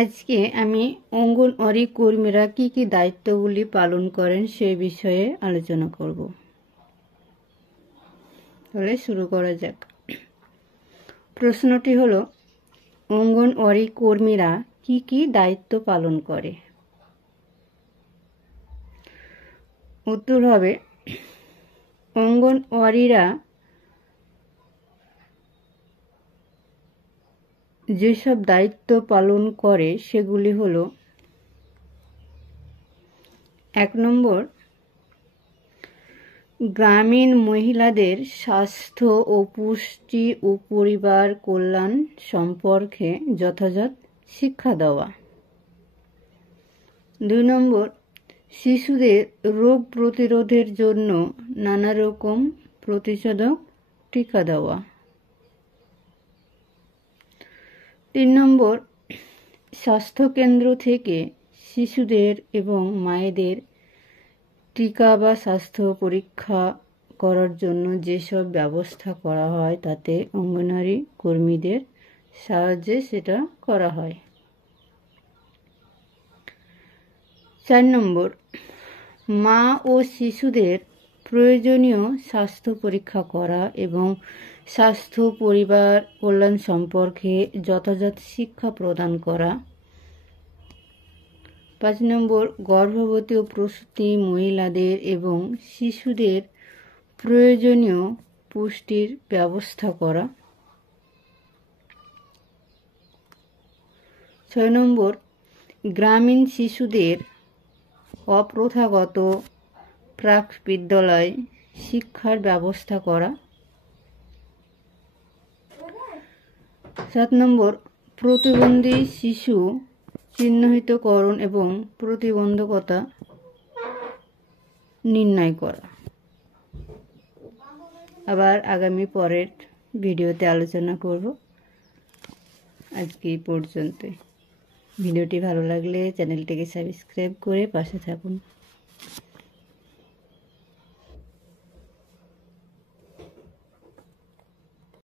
আজকে আমি অঙ্গনওয়াড়ি কর্মীরা কি কি দায়িত্বগুলি পালন করেন সেই বিষয়ে আলোচনা করব। তাহলে শুরু করা যাক। প্রশ্নটি হলো, অঙ্গনওয়াড়ি কর্মীরা কি কি দায়িত্ব পালন করে? উত্তর হবে, অঙ্গনওয়াড়িরা যেসব দায়িত্ব পালন করে সেগুলি হলো: 1 নম্বর, গ্রামীণ মহিলাদের স্বাস্থ্য ও পুষ্টি ও পরিবার কল্যাণ সম্পর্কে যথাযথ শিক্ষা দেওয়া। 2 নম্বর, শিশুদের রোগ প্রতিরোধের জন্য নানা রকম প্রতিষেধক টিকা দেওয়া। 3 নম্বর, স্বাস্থ্যকেন্দ্র থেকে শিশুদের এবং মায়েদের টিকা বা স্বাস্থ্য পরীক্ষা করার জন্য যেসব ব্যবস্থা করা হয় তাতে অঙ্গনওয়াড়ি কর্মীদের সাহায্যে সেটা করা হয়। 4 নম্বর, মা ও শিশুদের প্রয়োজনীয় স্বাস্থ্য পরীক্ষা করা এবং স্বাস্থ্য পরিবার কল্যাণ সম্পর্কে যথাযথ শিক্ষা প্রদান করা। 5 নম্বর, গর্ভবতী ও প্রসূতি মহিলাদের এবং শিশুদের প্রয়োজনীয় পুষ্টির ব্যবস্থা করা। 6 নম্বর, গ্রামীণ শিশুদের অপ্রথাগত প্রাক বিদ্যালয় শিক্ষার ব্যবস্থা করা। 7 নম্বর, প্রতিবন্ধী শিশু চিহ্নিতকরণ এবং প্রতিবন্ধকতা নির্ণয় করা। আবার আগামী পরের ভিডিওতে আলোচনা করব। আজকে এই পর্যন্তই। ভিডিওটি ভালো লাগলে চ্যানেলটিকে সাবস্ক্রাইব করে পাশে থাকুন।